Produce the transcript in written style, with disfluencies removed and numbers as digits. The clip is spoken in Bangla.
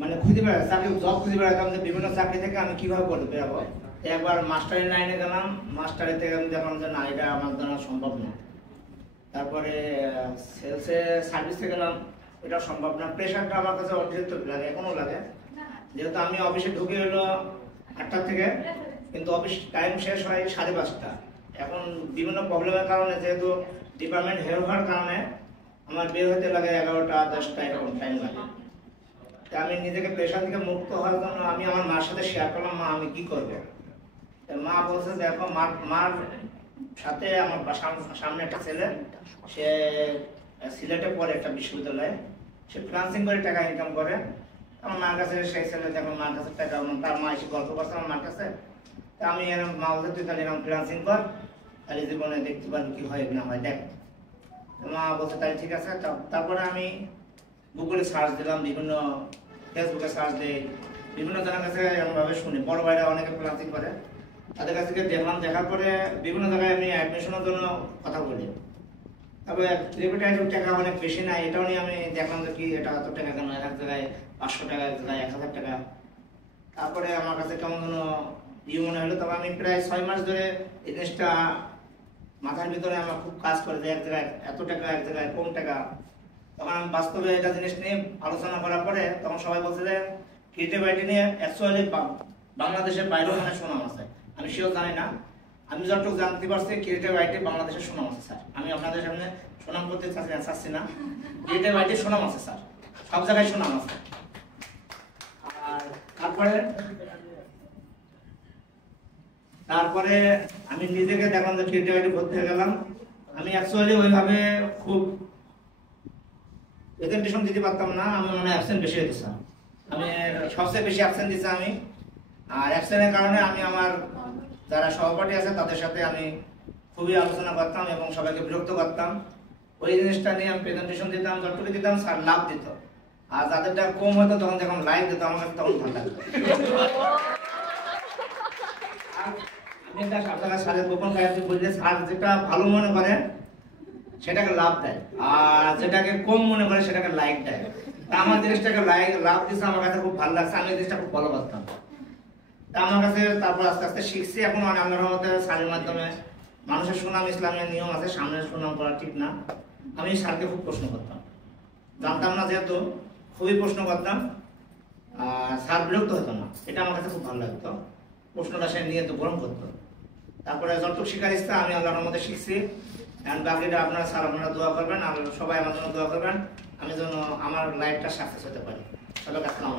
মানে খুঁজে বেড়াই চাকরি জব খুঁজে বেড়াতাম যে বিভিন্ন চাকরি থেকে আমি কিভাবে করতে বেরোবো। একবার মাস্টারি লাইনে গেলাম, মাস্টারি থেকে আমি দেখলাম যে না, এটা আমার দ্বারা সম্ভব না। তারপরে সেলসে সার্ভিসে গেলাম, এটা সম্ভব না। প্রেশারটা আমার কাছে অতিরিক্ত লাগে, এখনো লাগে। যেহেতু আমি অফিসে ঢুকে হলো 8টা থেকে, কিন্তু অফিস টাইম শেষ হয় 5:30। এখন বিভিন্ন প্রবলেমের কারণে, যেহেতু ডিপার্টমেন্ট হেড হওয়ার কারণে আমার বের হতে লাগে 11টা 10টা এরকম টাইম লাগে। আমি নিজেকে প্রেশার থেকে মুক্ত হওয়ার জন্য আমি আমার মার সাথে শেয়ার করলাম, মা আমি কি করবো। মা বলছে দেখো, মার সাথে আমার সামনে একটা ছেলে, সে সিলেটে পড়ে একটা বিশ্ববিদ্যালয়ে, সে ফ্রিল্যান্সিং করে টাকা ইনকাম করে। আমার মার কাছে সেই ছেলে দেখো, মার কাছে টাকা, তার মা এসে গল্প করছে আমার মার কাছে। তা আমি এরকম মা বলতে, তুই তাহলে এরকম ফ্রিল্যান্সিং কর, তাহলে জীবনে দেখতে পারবি কি হয় না হয়, দেখ। মা বলছে তাই ঠিক আছে। তারপরে আমি গুগলে সার্চ দিলাম, বিভিন্ন ফেসবুকে সার্চ দিই, বিভিন্ন জনের কাছে এরকমভাবে শুনি, বড় ভাইরা অনেকে ফ্রিল্যান্সিং করে, তাদের কাছ থেকে দেখলাম। দেখার পরে বিভিন্ন জায়গায় আমি অ্যাডমিশনের জন্য কথা বলি। তারপরে রেপুটেড টাকা অনেক বেশি না, এটাও নিয়ে আমি দেখলাম যে কি এটা এত টাকা কেন, এক জায়গায় 500 টাকা, এক জায়গায় 1000 টাকা। তারপরে আমার কাছে কেমন যেন মনে হলো। তবে আমি প্রায় 6 মাস ধরে এই জিনিসটা মাথার ভিতরে আমার খুব কাজ করে, যে এক জায়গায় এত টাকা, এক জায়গায় কম টাকা। তখন আমি বাস্তবে এটা জিনিস নিয়ে আলোচনা করার পরে তখন সবাই বলছে যে ক্রিয়েটিভ আইটি নিয়ে অ্যাকচুয়ালি বাংলাদেশের বাইরেও মানে সুনাম আছে। আমি সেও জানি না, আমি যতটুকু জানতে পারছি ক্রিয়েটিভ আইটি বাংলাদেশের সুনাম আছে স্যার। আমি আপনাদের সামনে সুনাম করতে চাচ্ছি না, ক্রিয়েটিভ আইটি সুনাম আছে স্যার, সব জায়গায় সুনাম আছে। আর তারপরে আমি নিজেকে দেখলাম যে ক্রিয়েটিভ আইটি ভর্তি হয়ে গেলাম। আমি অ্যাকচুয়ালি ওইভাবে খুব প্রেজেন্টেশন দিতে পারতাম না, আমি মনে অ্যাবসেন্ট বেশি হতো স্যার। আমি সবচেয়ে বেশি অ্যাবসেন্ট দিচ্ছি আমি। আর অ্যাবসেন্টের কারণে আমি আমার যারা সহপাঠী আছে তাদের সাথে আমি খুবই আলোচনা করতাম এবং সবাইকে বিরক্ত করতাম। ওই জিনিসটা নিয়ে আমি প্রেজেন্টেশন দিতাম, যতটুকু দিতাম স্যার লাভ দিত। আর যাদেরটা কম হতো তখন যখন লাইভ দিত আমার কাছে তখন ভালো লাগতো। স্যারের গোপন কাজে বললে স্যার যেটা ভালো মনে করে সেটাকে লাভ দেয়, আর যেটাকে কম মনে করে সেটাকে লাইক দেয়। আমার জিনিসটাকে লাভ দিচ্ছে, আমার কাছে খুব ভালো লাগছে, আমি জিনিসটা খুব ফলো করতাম। আমার কাছে তারপর আস্তে আস্তে শিখছি। এখন আমার মধ্যে স্যারের মাধ্যমে মানুষের সুনাম, ইসলামের নিয়ম আছে, সামনে সুনাম করা ঠিক না। আমি স্যারকে খুব প্রশ্ন করতাম, জানতাম না যেহেতু খুবই প্রশ্ন করতাম। স্যার বিরক্ত হতো না, এটা আমার কাছে খুব ভালো লাগতো। প্রশ্নটা সে নিয়ে তো গ্রহণ করতো। তারপরে যতটুকু শিকার ইচ্ছা আমি আল্লাহর মধ্যে শিখছি। বাকিটা আপনারা স্যার আপনারা দোয়া করবেন, আর সবাই আমার জন্য দোয়া করবেন, আমি যেন আমার লাইফটা সাকসেস হতে পারি। সবাইকে আসসালামু আলাইকুম।